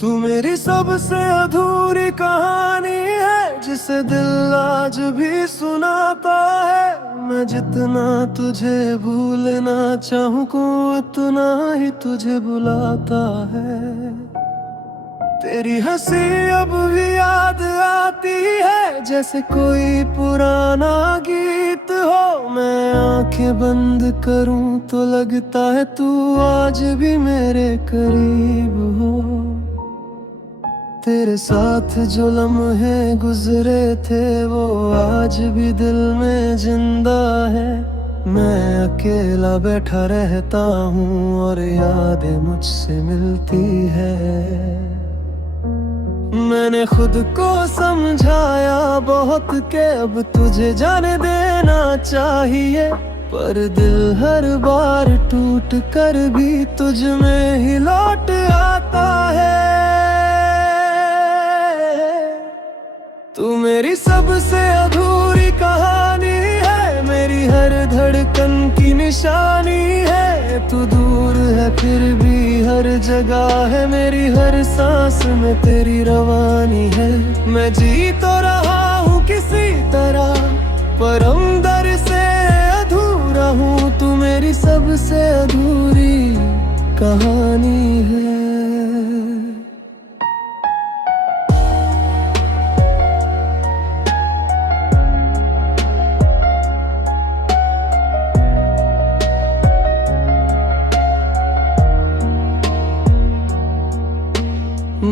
तू मेरी सबसे अधूरी कहानी है, जिसे दिल आज भी सुनाता है। मैं जितना तुझे भूलना चाहूँ उतना ही तुझे बुलाता है। तेरी हंसी अब भी याद आती है, जैसे कोई पुराना गीत हो। मैं आंखें बंद करूं तो लगता है तू आज भी मेरे करीब हो। तेरे साथ जो लम्हे गुजरे थे वो आज भी दिल में जिंदा है। मैं अकेला बैठा रहता हूँ और यादें मुझसे मिलती है। मैंने खुद को समझाया बहुत के अब तुझे जाने देना चाहिए, पर दिल हर बार टूट कर भी तुझ में ही लौट आता है। तू मेरी सबसे अधूरी कहानी है, मेरी हर धड़कन की निशानी है। तू दूर है फिर भी हर जगह है, मेरी हर सांस में तेरी रवानी है। मैं जी तो रहा हूँ किसी तरह, पर अंदर से अधूरा हूँ। तू मेरी सबसे अधूरी कहानी है।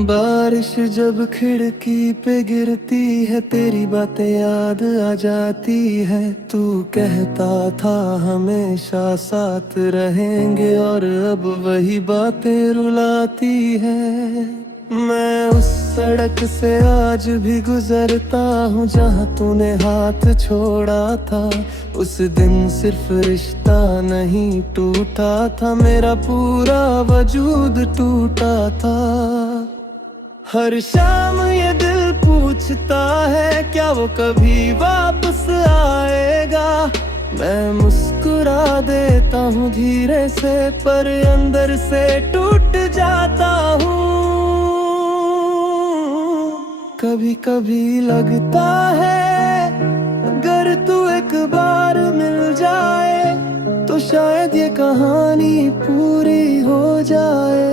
बारिश जब खिड़की पे गिरती है, तेरी बातें याद आ जाती है। तू कहता था हमेशा साथ रहेंगे, और अब वही बातें रुलाती है। मैं उस सड़क से आज भी गुजरता हूँ जहाँ तूने हाथ छोड़ा था। उस दिन सिर्फ रिश्ता नहीं टूटा था, मेरा पूरा वजूद टूटा था। हर शाम ये दिल पूछता है क्या वो कभी वापस आएगा। मैं मुस्कुरा देता हूँ धीरे से, पर अंदर से टूट जाता हूँ। कभी कभी लगता है अगर तू एक बार मिल जाए तो शायद ये कहानी पूरी हो जाए।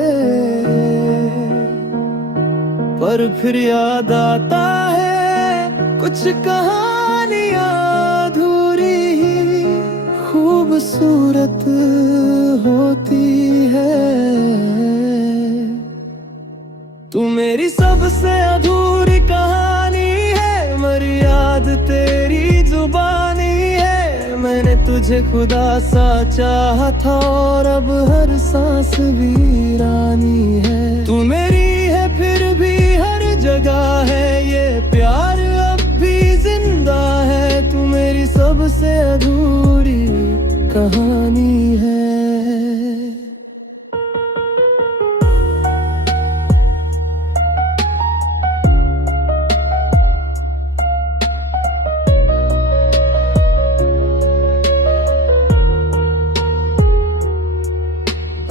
पर फिर याद आता है कुछ कहानियां अधूरी ही खूबसूरत होती है। तू मेरी सबसे अधूरी कहानी है, मेरी याद तेरी जुबानी है। मैंने तुझे खुदा सा चाहा था और अब हर सांस वीरानी है। तू मेरी है फिर भी हर जगह है, ये प्यार अब भी जिंदा है। तू मेरी सबसे अधूरी कहानी है।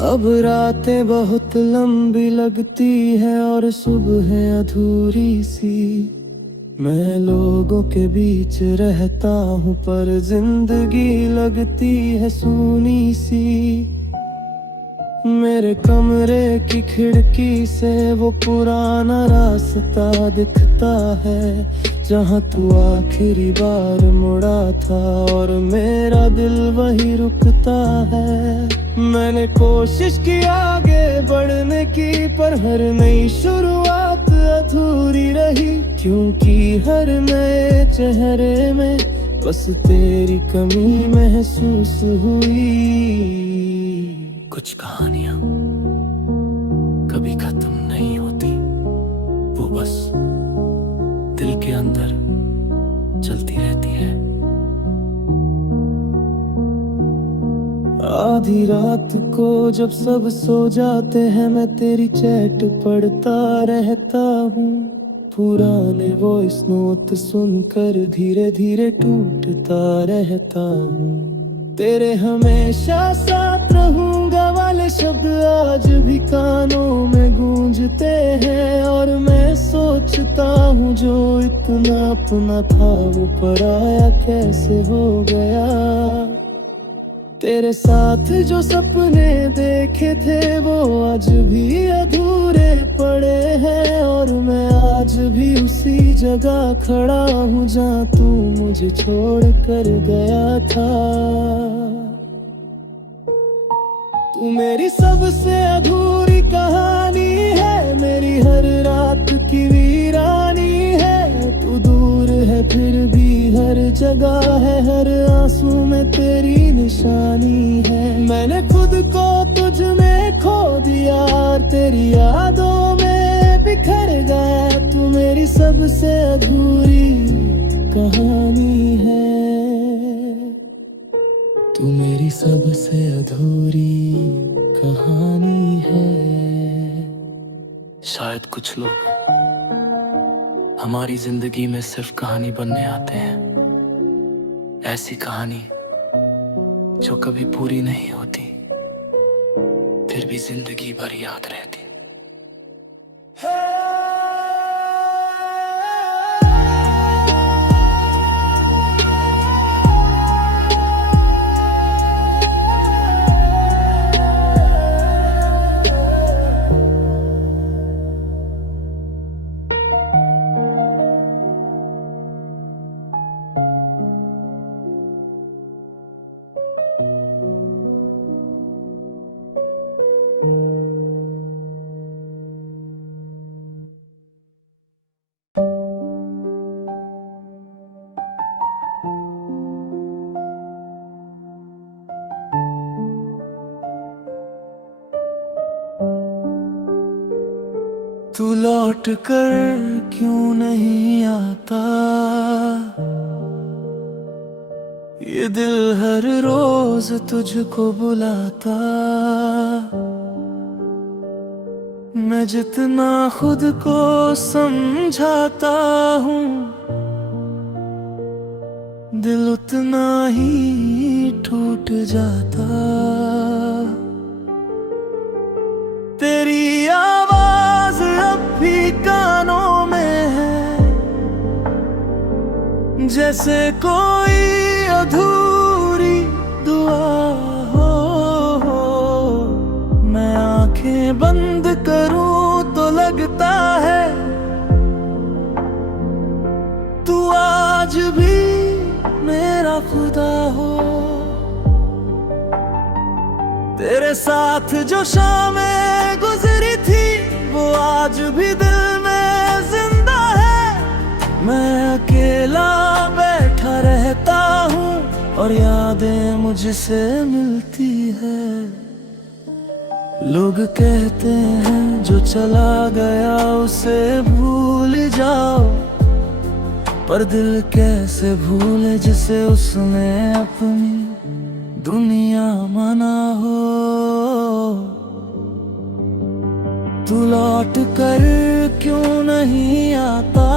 अब रातें बहुत लंबी लगती है और सुबह अधूरी सी। मैं लोगों के बीच रहता हूँ पर जिंदगी लगती है सूनी सी। मेरे कमरे की खिड़की से वो पुराना रास्ता दिखता है, जहाँ तू आखिरी बार मुड़ा था और मेरा दिल वही रुकता है। मैंने कोशिश की आगे बढ़ने की, पर हर नई शुरुआत अधूरी रही। क्योंकि हर नए चेहरे में बस तेरी कमी महसूस हुई। कुछ कहानियां कभी खत्म नहीं होती, वो बस दिल के अंदर चलती रहती है। आधी रात को जब सब सो जाते हैं, मैं तेरी चैट पढ़ता रहता हूँ। पुराने वॉइस नोट सुनकर धीरे धीरे टूटता रहता हूँ। तेरे हमेशा साथ रहूंगा वाले वाले शब्द आज भी कानों में गूंजते हैं, और मैं सोचता हूँ जो इतना अपना था वो पराया कैसे हो गया। तेरे साथ जो सपने देखे थे वो आज भी अधूरे पड़े हैं, और मैं आज भी उसी जगह खड़ा हूँ जहाँ तू मुझे छोड़ कर गया था। तू मेरी सबसे अधूरी कहानी है, मेरी हर रात की वीरानी है। तू दूर है फिर भी हर जगह है, हर आंसू में तेरी निशानी है। मैंने खुद को तुझ में खो दिया और तेरी यादों में बिखर गया। तू मेरी सबसे अधूरी कहानी है, तू मेरी सबसे अधूरी कहानी है। शायद कुछ लोग हमारी जिंदगी में सिर्फ कहानी बनने आते हैं, ऐसी कहानी जो कभी पूरी नहीं होती, फिर भी जिंदगी भर याद रहती। तू लौट कर क्यों नहीं आता, ये दिल हर रोज तुझको बुलाता। मैं जितना खुद को समझाता हूँ, दिल उतना ही टूट जाता। तेरी आवाज अब भी कानों में है, जैसे कोई अधूरी दुआ हो। मैं आंखें बंद करूं तो लगता है तू आज भी मेरा खुदा हो। तेरे साथ जो शामें गुजरी थी वो आज भी दिल में जिंदा है। मैं अकेला बैठा रहता हूँ और यादें मुझसे मिलती है। लोग कहते हैं जो चला गया उसे भूल जाओ, पर दिल कैसे भूले जिसे उसने अपनी दुनिया माना हो। तू लौट कर क्यों नहीं आता,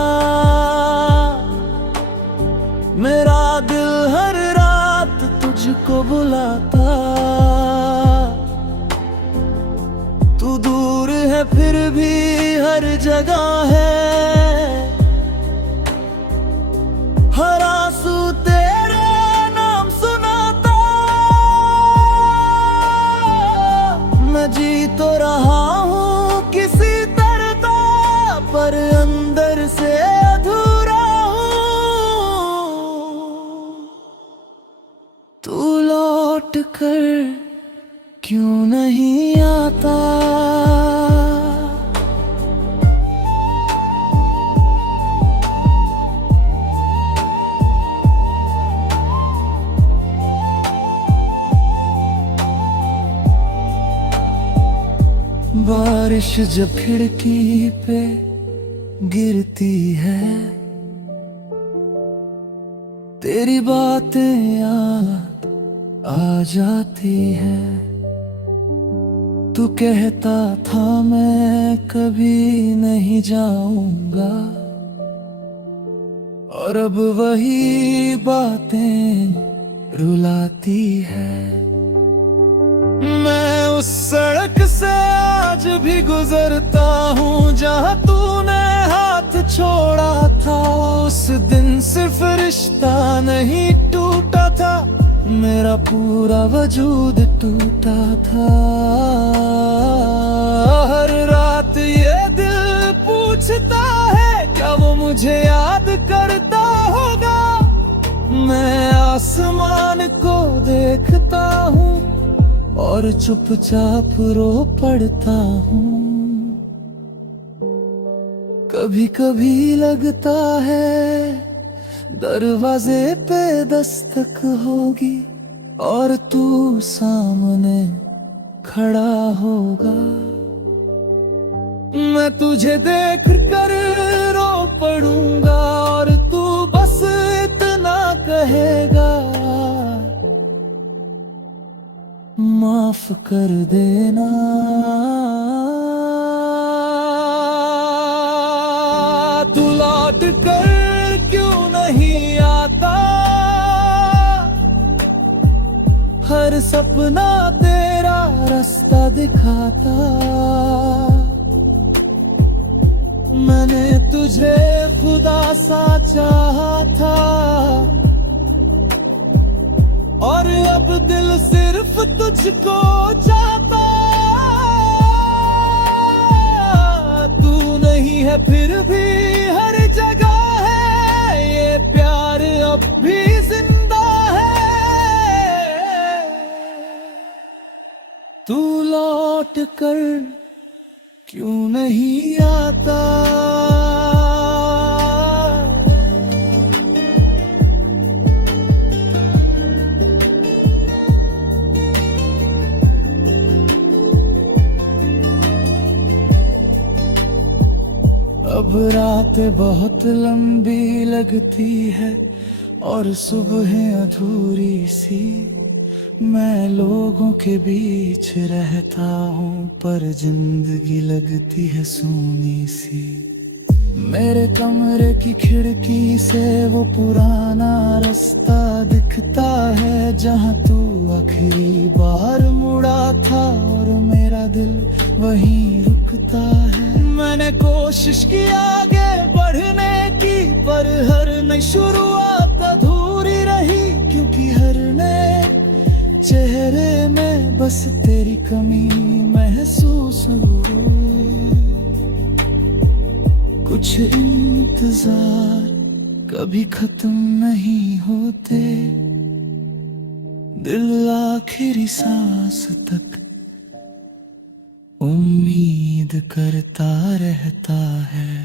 मेरा दिल हर रात तुझको बुलाता। तू दूर है फिर भी हर जगह है, हर आंसू तेरे नाम सुनाता। मैं जी तो रहा हूँ किसी तरह, पर अंदर से अधूरा हूँ। तू लौट कर क्यों नहीं आता। बारिश जब खिड़की पे गिरती है, तेरी बातें याद आ जाती है। तू कहता था मैं कभी नहीं जाऊंगा, और अब वही बातें रुलाती है। मैं उस सड़क से आज भी गुजरता हूँ जहाँ तूने हाथ छोड़ा था। उस दिन सिर्फ रिश्ता नहीं टूटा था, मेरा पूरा वजूद टूटा था। हर रात ये दिल पूछता है क्या वो मुझे याद करता होगा। मैं आसमान को देखता हूँ और चुपचाप रो पड़ता हूँ। कभी कभी लगता है दरवाजे पे दस्तक होगी और तू सामने खड़ा होगा। मैं तुझे देख कर रो पड़ूंगा और तू बस इतना कहेगा, माफ कर देना। तू लौट कर क्यों नहीं आता, हर सपना तेरा रास्ता दिखाता। मैंने तुझे खुदा सा चाहा था और अब दिल सिर्फ तुझको चाहता। तू नहीं है फिर भी हर जगह है, ये प्यार अब भी जिंदा है। तू लौट कर क्यों नहीं आता। अब रात बहुत लंबी लगती है और सुबह अधूरी सी। मैं लोगों के बीच रहता हूँ पर जिंदगी लगती है सूनी सी। मेरे कमरे की खिड़की से वो पुराना रास्ता दिखता है जहाँ तू आखिरी बार मुड़ा था और मेरा दिल वहीं रुकता है। मैंने कोशिश की आगे बढ़ने की पर हर नई शुरुआत अधूरी रही, क्योंकि हर नए चेहरे में बस तेरी कमी महसूस हुई। कुछ इंतजार कभी खत्म नहीं होते, दिल आखिरी सांस तक उम्मीद करता रहता है।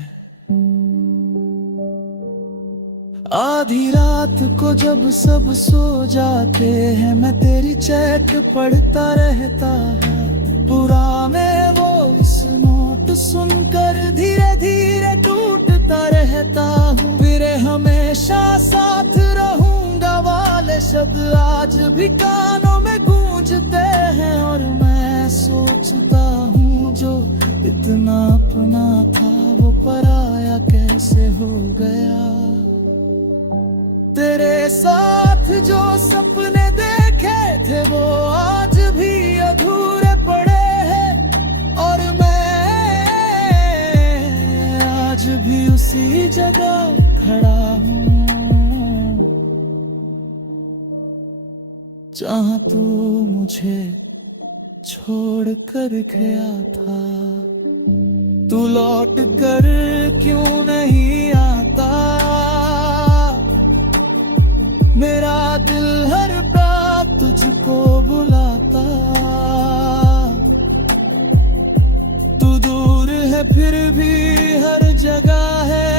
आधी रात को जब सब सो जाते हैं मैं तेरी चैट पढ़ता रहता है। पुराने वो इस नोट सुनकर धीरे धीरे टूटता रहता हूँ। फिर हमेशा साथ रहूंगा वाले शब्द आज भी कानों में गूंजते हैं और मैं सोचता हूँ जो इतना अपना था वो पराया कैसे हो गया। तेरे साथ जो सपने देखे थे वो आज भी अधूरे पड़े हैं और मैं आज भी उसी जगह खड़ा हूँ जहाँ तू मुझे छोड़ कर गया था। तू लौट कर क्यों नहीं आता, मेरा दिल हर बात तुझको बुलाता। तू दूर है फिर भी हर जगह है,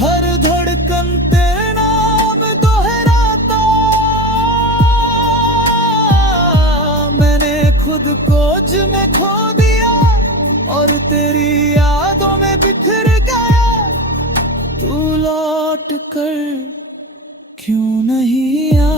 हर धड़कन तेरे नाम दोहराता। मैंने खुद को जिन्हें खो दिया और तेरी यादों में बिखर गया। तू लौट कर क्यों नहीं आ